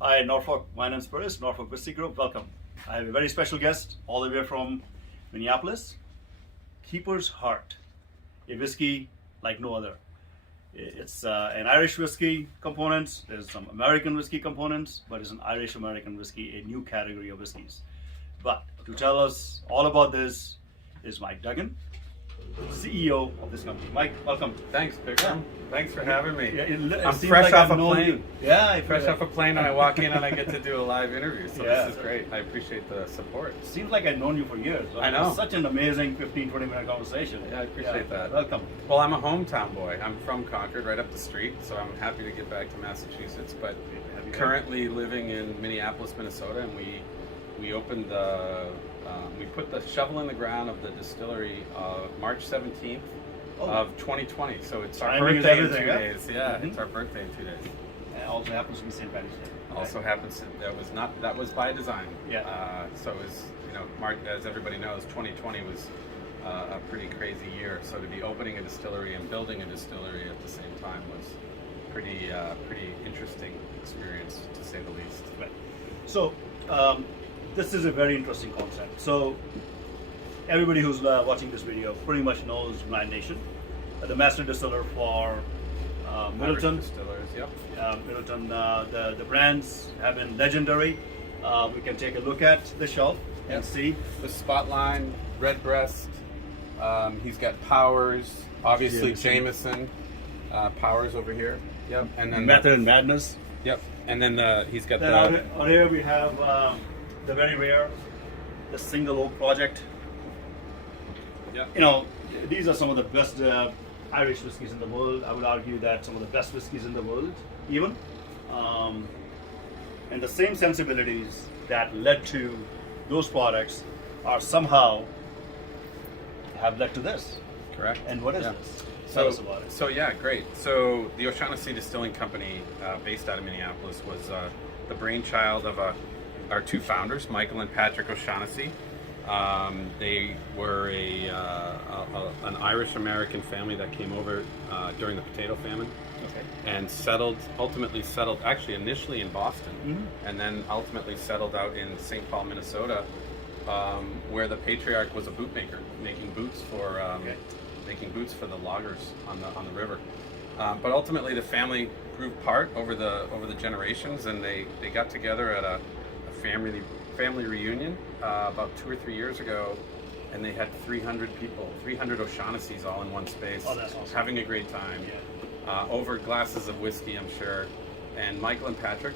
Hi, Norfolk Wine and Spirits, Norfolk Whiskey Group. Welcome. I have a very special guest all the way from Minneapolis. Keeper's Heart, a whiskey like no other. It's an Irish whiskey component. There's some American whiskey components, but it's an Irish-American whiskey, a new category of whiskeys. But to tell us all about this is Mike Duggan, CEO of this company. Mike, welcome. Thanks, Vikram. Thanks for having me. Yeah, I'm fresh off a plane. Yeah, Fresh off a plane, and I walk in and I get to do a live interview. So Yeah. this is great. I appreciate the support. Seems like I've known you for years. I know. It's such an amazing 15-20 minute conversation. Yeah, I appreciate that. Welcome. Well, I'm a hometown boy. I'm from Concord, right up the street. So I'm happy to get back to Massachusetts. But currently living in Minneapolis, Minnesota, and we opened we put the shovel in the ground of the distillery March 17th of 2020 . So it's our Timing is birthday in 2 everything, huh? days. Yeah, it's our birthday in 2 days. And it also happens to be St. Patrick's Day. Also happens that was by design. Yeah. So it was, March, as everybody knows, 2020 was a pretty crazy year. So to be opening a distillery and building a distillery at the same time was pretty interesting experience, to say the least. Right. So this is a very interesting concept. So everybody who's watching this video pretty much knows Brand Nation, the Master Distiller for Irish Midleton. Distillers, yep. Midleton, the brands have been legendary. We can take a look at the shelf and see. The Spotline, Redbreast. He's got Powers, obviously Jameson. Powers over here. Yep. And then Method and Madness. Yep. And then he's got Then out here we have the very rare, the Single Oak Project. Yeah. These are some of the best Irish whiskies in the world. I would argue that some of the best whiskies in the world, even. And the same sensibilities that led to those products are somehow have led to this. Correct. And what is Yeah. this? Tell us about it. So yeah, great. So the O'Shaughnessy Distilling Company, based out of Minneapolis, was the brainchild of our two founders, Michael and Patrick O'Shaughnessy. They were an Irish-American family that came over during the potato famine. Okay. And ultimately settled, actually initially in Boston, and then ultimately settled out in St. Paul, Minnesota, where the patriarch was a bootmaker, making boots for the loggers on the river. But ultimately, the family grew apart over the generations, and they got together at a family reunion about 2 or 3 years ago, and they had 300 people, 300 O'Shaughnessy's all in one space, Oh, that's awesome. having a great time. Yeah. Over glasses of whiskey, I'm sure. And Michael and Patrick,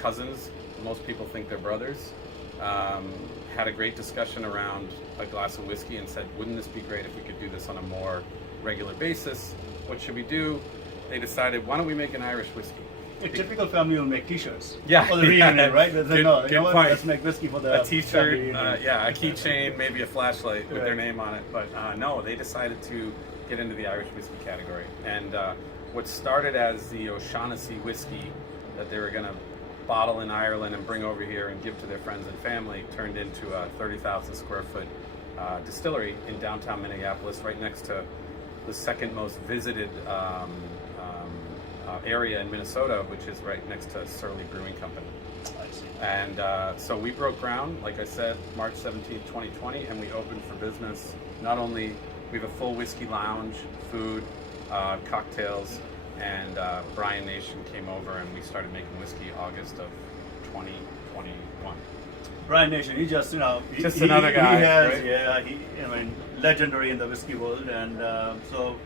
cousins, most people think they're brothers, had a great discussion around a glass of whiskey and said, wouldn't this be great if we could do this on a more regular basis? What should we do? They decided, why don't we make an Irish whiskey? A typical family will make T-shirts. Yeah, For the reunion, right? They say, Good- no, good you know what? point. Let's make whiskey for the A T-shirt, family reunion. a keychain, maybe a flashlight with their Right. name on it. But no, they decided to get into the Irish whiskey category. And what started as the O'Shaughnessy whiskey that they were going to bottle in Ireland and bring over here and give to their friends and family turned into a 30,000 square foot distillery in downtown Minneapolis, right next to the second most visited area in Minnesota, which is right next to Surly Brewing Company. I see. And so we broke ground, like I said, March 17th, 2020, and we opened for business. Not only we have a full whiskey lounge, food, cocktails, and Bryan Nation came over and we started making whiskey August of 2021. Bryan Nation, he just, Just another guy, He has, right? yeah, legendary in the whiskey world. And so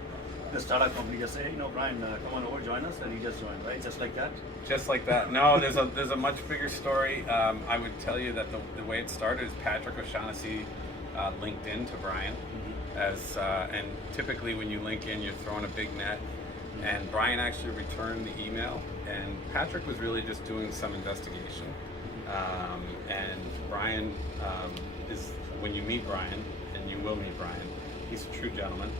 the startup company just say, Bryan, come on over, join us. And he just joined, right? Just like that? Just like that. No, there's a much bigger story. I would tell you that the way it started is Patrick O'Shaughnessy linked in to Bryan. And typically when you link in, you're throwing a big net. And Bryan actually returned the email, and Patrick was really just doing some investigation. And Bryan is, when you meet Bryan, and you will meet Bryan, he's a true gentleman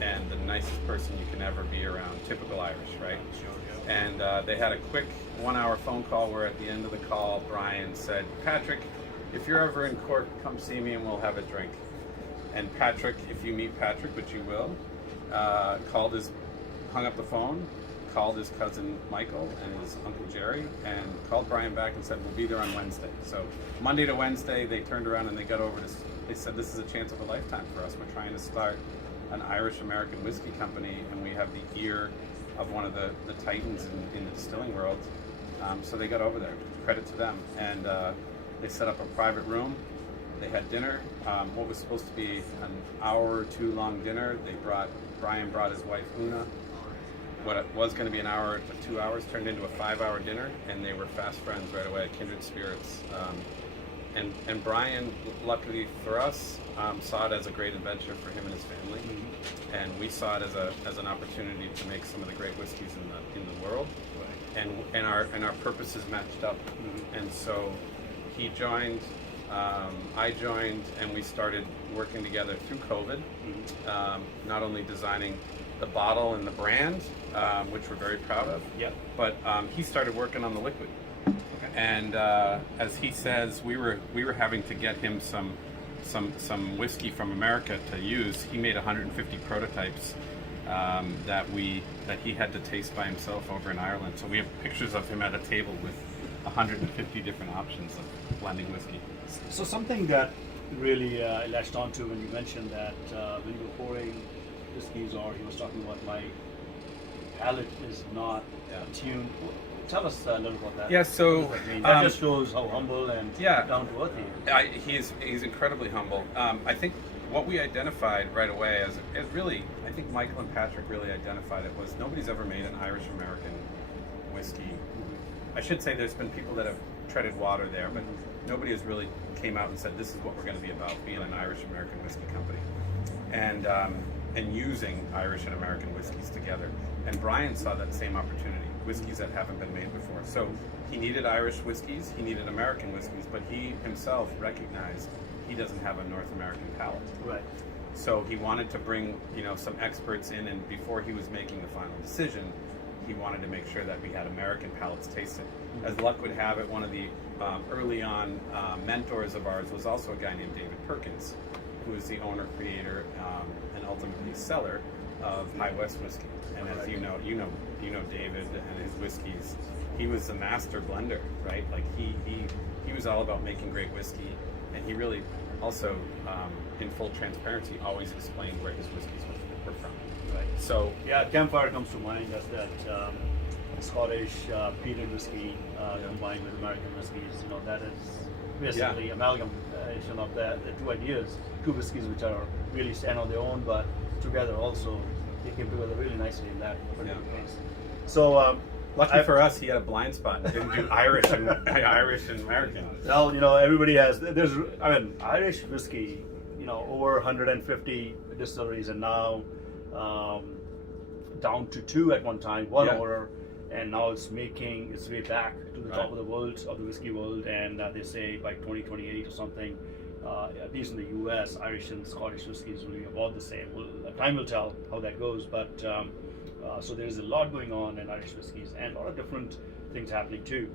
and the nicest person you can ever be around. Typical Irish, right? Sure, And they had a quick 1-hour phone call where at the end of the call, Bryan said, Patrick, if you're ever in Cork, come see me and we'll have a drink. And Patrick, if you meet Patrick, which you will, hung up the phone, called his cousin Michael and his uncle Jerry and called Brian back and said, we'll be there on Wednesday. So Monday to Wednesday, they turned around and they got over this. They said, this is a chance of a lifetime for us. We're trying to start an Irish-American whiskey company, and we have the ear of one of the titans in the distilling world. So they got over there. Credit to them. And they set up a private room. They had dinner. What was supposed to be an hour or two long dinner, Brian brought his wife Una. What it was going to be an hour to 2 hours turned into a 5-hour dinner, and they were fast friends right away, kindred spirits. And Brian, luckily for us, saw it as a great adventure for him and his family, and we saw it as an opportunity to make some of the great whiskeys in the world, and our purposes matched up, and so he joined. I joined, and we started working together through COVID, not only designing the bottle and the brand, which we're very proud of, but he started working on the liquid. And as he says, we were having to get him some whiskey from America to use. He made 150 prototypes that he had to taste by himself over in Ireland. So we have pictures of him at a table with 150 different options of blending whiskey. So something that really latched onto when you mentioned that when you were pouring whiskeys, or he was talking about my palate is not tuned. Tell us a little about that. Yeah, so that just shows how humble and down to earth he is. He's incredibly humble. I think what we identified right away as really, I think Michael and Patrick really identified it, was nobody's ever made an Irish-American whiskey. I should say there's been people that have treaded water there, but nobody has really came out and said, this is what we're going to be about, being an Irish-American whiskey company. And using Irish and American whiskeys together. And Brian saw that same opportunity, whiskeys that haven't been made before. So he needed Irish whiskeys, he needed American whiskeys, but he himself recognized he doesn't have a North American palate. Right. So he wanted to bring, some experts in, and before he was making the final decision, he wanted to make sure that we had American palates tasted. As luck would have it, one of the early on mentors of ours was also a guy named David Perkins, who is the owner, creator, and ultimately seller of High West whiskey. And as you know David and his whiskeys. He was a master blender, right? Like he was all about making great whiskey, and he really also, in full transparency, always explained where his whiskeys were from. Right. So Campfire comes to mind. That's that Scottish peated whiskey combined with American whiskeys. That is basically amalgamation of the two ideas, two whiskeys which are really stand on their own, but together also they came together really nicely in that particular case. So lucky for us, he had a blind spot and didn't do Irish and American. Well, everybody has. Irish whiskey. Over 150 distilleries, and now down to 2 at one time, one order, and now it's making its way back to the top of the world, of the whiskey world, and they say by 2028 or something, at least in the US, Irish and Scottish whiskeys will be about the same. Well, time will tell how that goes, but so there's a lot going on in Irish whiskeys, and a lot of different things happening too.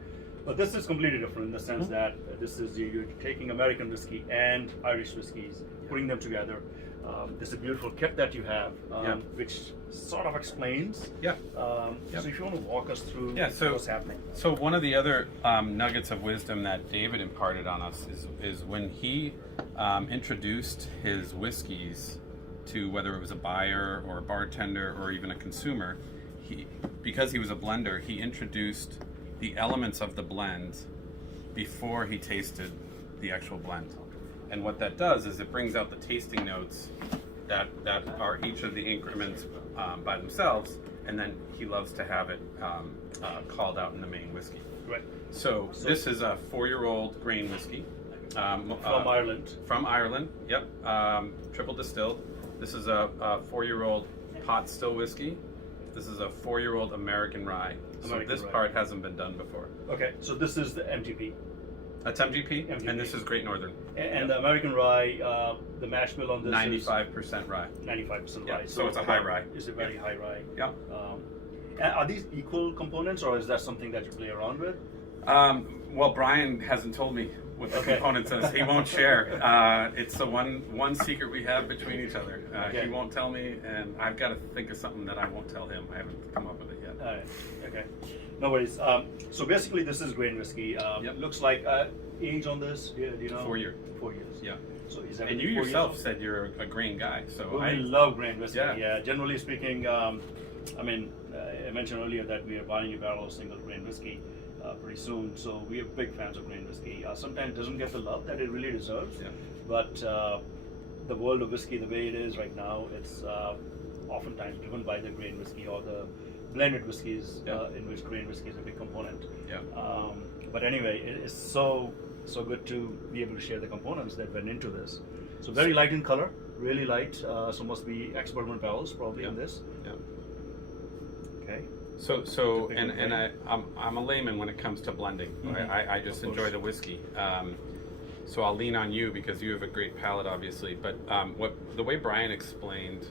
But this is completely different in the sense that this is you're taking American whiskey and Irish whiskeys, putting them together. This is a beautiful kit that you have, which sort of explains. So if you want to walk us through what's happening. So one of the other nuggets of wisdom that David imparted on us is when he introduced his whiskeys to, whether it was a buyer or a bartender or even a consumer, because he was a blender, he introduced the elements of the blend before he tasted the actual blend. And what that does is it brings out the tasting notes that are each of the increments by themselves, and then he loves to have it called out in the main whiskey. Right. So this is a 4-year-old grain whiskey. From Ireland. From Ireland, yep. Triple distilled. This is a 4-year-old pot still whiskey. This is a 4-year-old American rye. So this part hasn't been done before. Okay, so this is the MGP. That's MGP, and this is Great Northern. And the American rye, the mash bill on this 95% rye. 95% rye. So it's a high rye. It's a very high rye. Yeah. Are these equal components, or is that something that you play around with? Well, Brian hasn't told me what the components is. He won't share. It's the one secret we have between each other. He won't tell me, and I've got to think of something that I won't tell him. I haven't come up with it yet. All right. Okay. No worries. So basically, this is grain whiskey. Looks like age on this. Do you know? 4 years. 4 years. Yeah. So is that And you yourself said you're a grain guy, so I love grain whiskey. Yeah. Yeah. Generally speaking, I mean, I mentioned earlier that we are buying a barrel of single grain whiskey pretty soon, so we are big fans of grain whiskey. Sometimes it doesn't get the love that it really deserves, but the world of whiskey, the way it is right now, it's oftentimes driven by the grain whiskey or the blended whiskeys, in which grain whiskey is a big component. But anyway, it is so good to be able to share the components that went into this. So very light in color, really light. So must be ex-bourbon barrels probably in this. Okay. So I'm a layman when it comes to blending. I just enjoy the whiskey. So I'll lean on you because you have a great palate, obviously. But the way Brian explained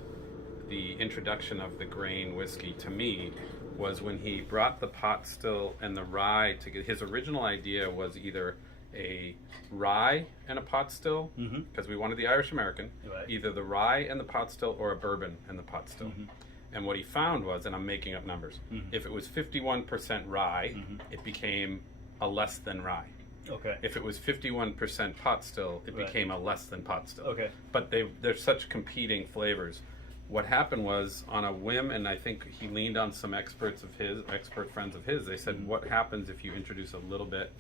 the introduction of the grain whiskey to me was when he brought the pot still and the rye to get. His original idea was either a rye and a pot still, because we wanted the Irish American, either the rye and the pot still or a bourbon and the pot still. And what he found was, and I'm making up numbers, if it was 51% rye, it became a less than rye. Okay. If it was 51% pot still, it became a less than pot still. Okay. But they're such competing flavors. What happened was, on a whim, and I think he leaned on some expert friends of his, they said, what happens if you introduce a little bit,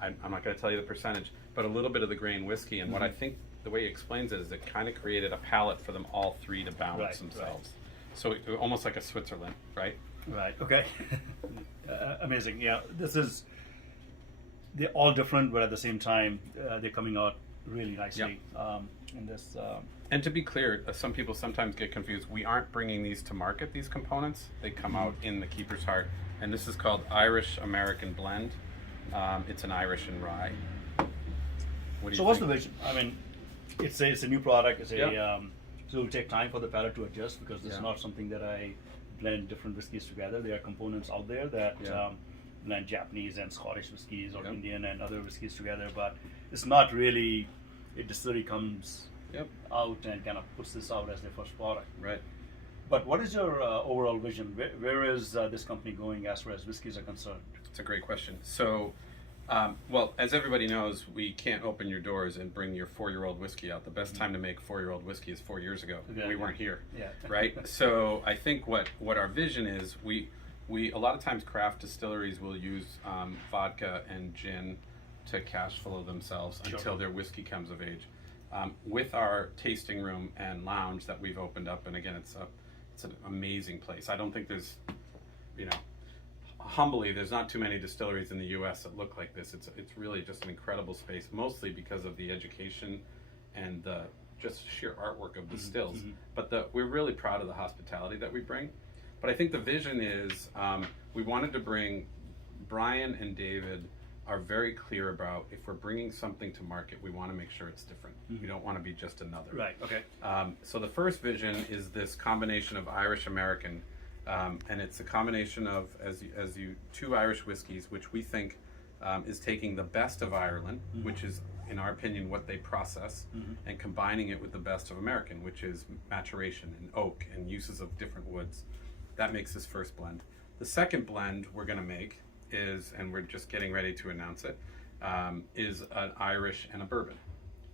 I'm not going to tell you the percentage, but a little bit of the grain whiskey. And what I think the way he explains it is it kind of created a palate for them all three to balance themselves. So almost like a Switzerland, right? Right. Okay. Amazing. Yeah. They're all different, but at the same time, they're coming out really nicely in this. And to be clear, some people sometimes get confused. We aren't bringing these to market, these components. They come out in the keeper's heart. And this is called Irish+American Blend. It's an Irish and rye. So what's the vision? I mean, it's a new product. It's so it'll take time for the palate to adjust, because this is not something that I blend different whiskeys together. There are components out there that blend Japanese and Scottish whiskeys or Indian and other whiskeys together, but it's not really a distillery comes out and kind of puts this out as their first product. Right. But what is your overall vision? Where is this company going as far as whiskeys are concerned? It's a great question. So, well, as everybody knows, we can't open your doors and bring your 4-year-old whiskey out. The best time to make 4-year-old whiskey is 4 years ago. We weren't here, right? So I think what our vision is, we a lot of times craft distilleries will use vodka and gin to cash flow themselves until their whiskey comes of age. With our tasting room and lounge that we've opened up, and again, it's an amazing place. I don't think there's, humbly, there's not too many distilleries in the U.S. that look like this. It's really just an incredible space, mostly because of the education and the just sheer artwork of the stills. But we're really proud of the hospitality that we bring. But I think the vision is we wanted to bring, Brian and David are very clear about, if we're bringing something to market, we want to make sure it's different. We don't want to be just another. Right. Okay. So the first vision is this combination of Irish-American. And it's a combination of, as you 2 Irish whiskeys, which we think is taking the best of Ireland, which is, in our opinion, what they process, and combining it with the best of American, which is maturation and oak and uses of different woods. That makes this first blend. The second blend we're going to make is, and we're just getting ready to announce it, is an Irish and a bourbon.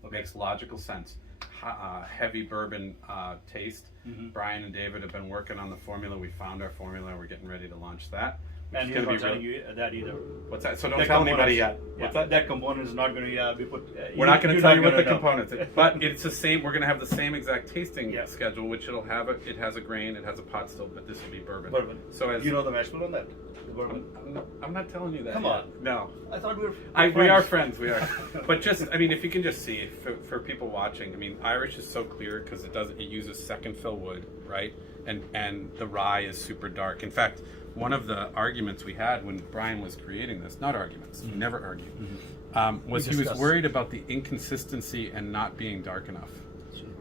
It makes logical sense. Heavy bourbon taste. Brian and David have been working on the formula. We found our formula. We're getting ready to launch that. And he's not telling you that either. What's that? So don't tell anybody yet. What's that? That component is not going to be put. We're not going to tell you what the components are. But it's the same. We're going to have the same exact tasting schedule, which it'll have. It has a grain. It has a pot still, but this will be bourbon. Bourbon. So as you know the mash bill on that. The bourbon. I'm not telling you that. Come on. No. I thought we were. We are friends. We are. But just, I mean, if you can just see for people watching, I mean, Irish is so clear because it uses second fill wood, right? And the rye is super dark. In fact, one of the arguments we had when Brian was creating this, not arguments, we never argue, was he was worried about the inconsistency and not being dark enough.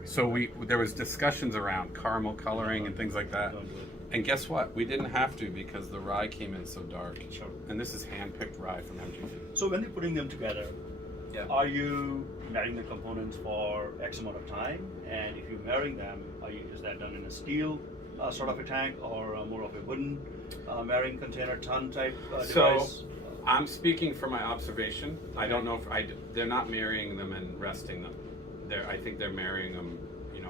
So there was discussions around caramel coloring and things like that. And guess what? We didn't have to because the rye came in so dark. Sure. And this is hand-picked rye from MGP. So when you're putting them together, Yeah. are you marrying the components for X amount of time? And if you're marrying them, is that done in a steel sort of a tank or more of a wooden marrying container ton type device? I'm speaking from my observation. I don't know if they're not marrying them and resting them. I think they're marrying them,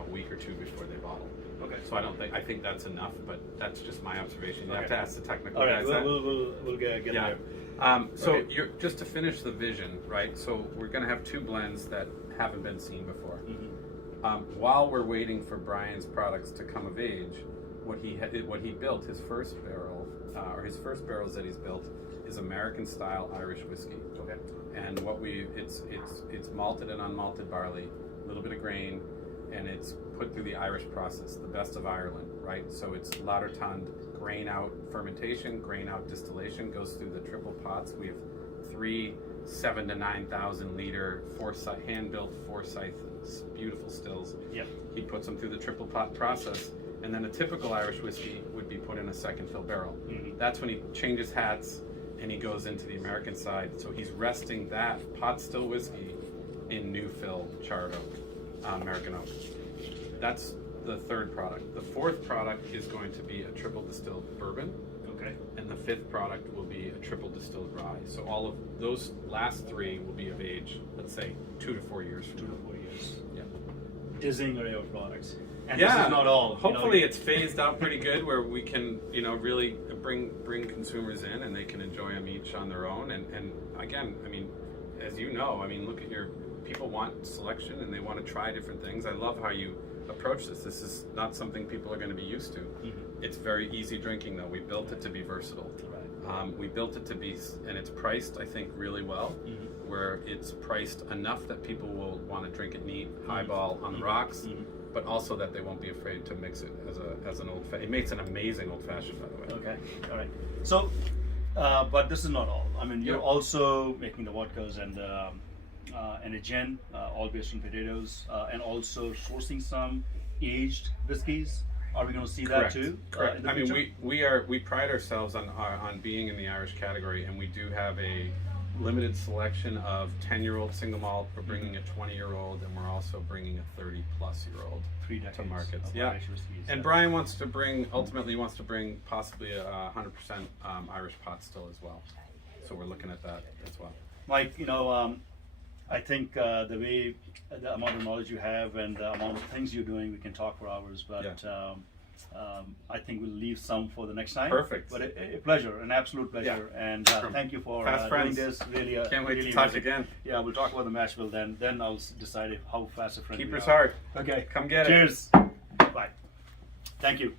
a week or two before they bottle. Okay. So I think that's enough, but that's just my observation. You have Okay. to ask the technical All right, guys. we'll get Yeah. there. So Okay. you're just to finish the vision, right? So we're going to have two blends that haven't been seen before. Mm-hmm. While we're waiting for Brian's products to come of age, what he built, his first barrel, or his first barrels that he's built, is American style Irish whiskey. Okay. And it's malted and unmalted barley, a little bit of grain, and it's put through the Irish process, the best of Ireland, right? So it's latter tonned, grain out fermentation, grain out distillation, goes through the triple pots. We have 3 7,000 to 9,000 liter hand-built Forsyth, beautiful stills. Yeah. He puts them through the triple pot process, and then a typical Irish whiskey would be put in a second fill barrel. Mm-hmm. That's when he changes hats and he goes into the American side. So he's resting that pot still whiskey in new fill charred oak, American oak. That's the third product. The fourth product is going to be a triple distilled bourbon. Okay. And the fifth product will be a triple distilled rye. So all of those last three will be of age, let's say 2 to 4 years from 2 now. to 4 years. Yeah. Dizzying array of products. And Yeah, this is not all. Hopefully it's phased out pretty good where we can, really bring consumers in and they can enjoy them each on their own. And again, as you know, look at people want selection and they want to try different things. I love how you approach this. This is not something people are going to be used to. Mm-hmm. It's very easy drinking though. We built it to be versatile. Right. We built it to be, and it's priced, I think, really well, where it's priced enough that people will want to drink it neat, highball on the rocks, but also that they won't be afraid to mix it as an old fashioned. It makes an amazing old fashioned, by the way. Okay, all right. So, but this is not all. You're Yep. also making the vodkas and a gin, all based on potatoes, and also sourcing some aged whiskeys. Are we going to see Correct. that too? Correct. In the future? We pride ourselves on being in the Irish category, and we do have a limited selection of 10-year-old single malt. We're bringing a 20-year-old, and we're also bringing a 30-plus-year-old 3 decades to markets. of Yeah. Irish whiskeys. And Brian ultimately wants to bring possibly a 100% Irish pot still as well. So we're looking at that as well. Mike, I think the amount of knowledge you have and the amount of things you're doing, we can talk for hours, but I think we'll leave some for the next time. Perfect. But a pleasure, an absolute pleasure, and thank you for Fast doing friends. this. Really, Can't wait really to talk amazing. again. Yeah, we'll talk about the match bill then. Then I'll decide how fast a friend we Keepers are. hard. Okay. Come get it. Cheers. Bye. Thank you.